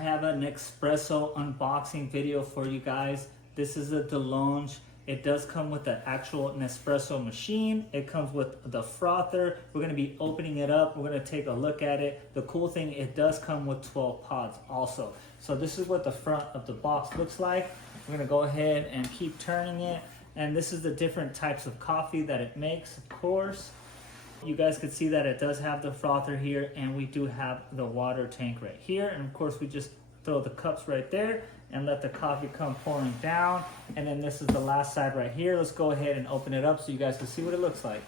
have an Espresso unboxing video for you guys. This is a Deluxe. It does come with the actual Nespresso machine. It comes with the frother. We're gonna be opening it up. We're gonna take a look at it. The cool thing, it does come with 12 pods also. So this is what the front of the box looks like. We're gonna go ahead and keep turning it. And this is the different types of coffee that it makes, of course. You guys can see that it does have the frother here, and we do have the water tank right here. And of course we just throw the cups right there and let the coffee come pouring down. And then this is the last side right here. Let's go ahead and open it up so you guys can see what it looks like.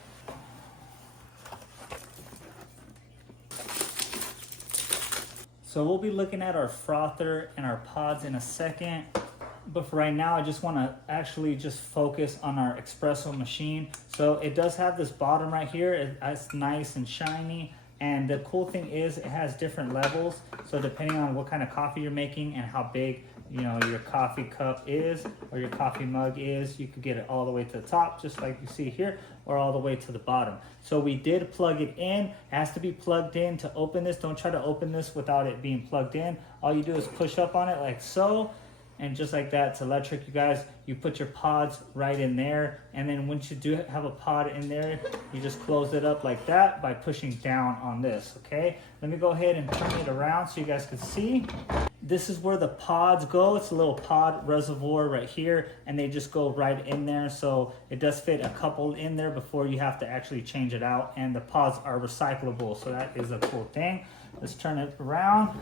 So we'll be looking at our frother and our pods in a second. But for right now, I just want to actually just focus on our espresso machine. So it does have this bottom right here. It's nice and shiny. And the cool thing is it has different levels. So depending on what kind of coffee you're making and how big, your coffee cup is or your coffee mug is, you could get it all the way to the top, just like you see here, or all the way to the bottom. So we did plug it in. It has to be plugged in to open this. Don't try to open this without it being plugged in. All you do is push up on it like so. And just like that, it's electric, you guys. You put your pods right in there. And then once you do have a pod in there, you just close it up like that by pushing down on this, okay? Let me go ahead and turn it around so you guys can see. This is where the pods go. It's a little pod reservoir right here, and they just go right in there. So it does fit a couple in there before you have to actually change it out. And the pods are recyclable, so that is a cool thing. Let's turn it around.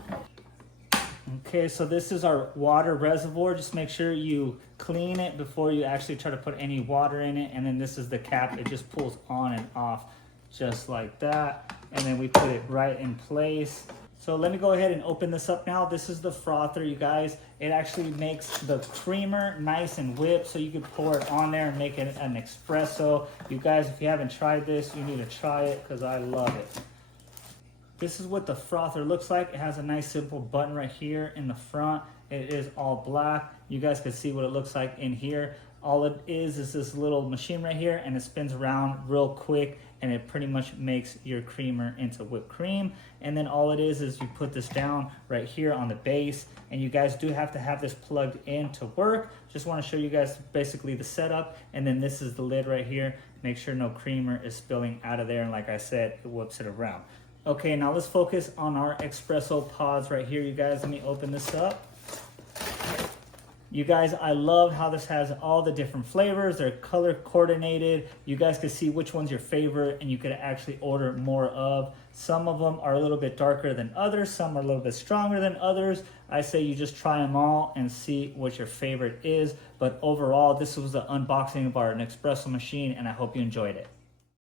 Okay, so this is our water reservoir. Just make sure you clean it before you actually try to put any water in it. And then this is the cap. It just pulls on and off just like that. And then we put it right in place. So let me go ahead and open this up now. This is the frother, you guys. It actually makes the creamer nice and whipped, so you can pour it on there and make it an espresso. You guys, if you haven't tried this, you need to try it because I love it. This is what the frother looks like. It has a nice simple button right here in the front. It is all black. You guys can see what it looks like in here. All it is this little machine right here, and it spins around real quick, and it pretty much makes your creamer into whipped cream. And then all it is you put this down right here on the base, and you guys do have to have this plugged in to work. Just want to show you guys basically the setup. And then this is the lid right here. Make sure no creamer is spilling out of there, and like I said, it whips it around. Okay, now let's focus on our espresso pods right here, you guys. Let me open this up. You guys, I love how this has all the different flavors. They're color coordinated. You guys can see which one's your favorite, and you could actually order more of. Some of them are a little bit darker than others. Some are a little bit stronger than others. I say you just try them all and see what your favorite is. But overall, this was the unboxing of our Nespresso machine, and I hope you enjoyed it.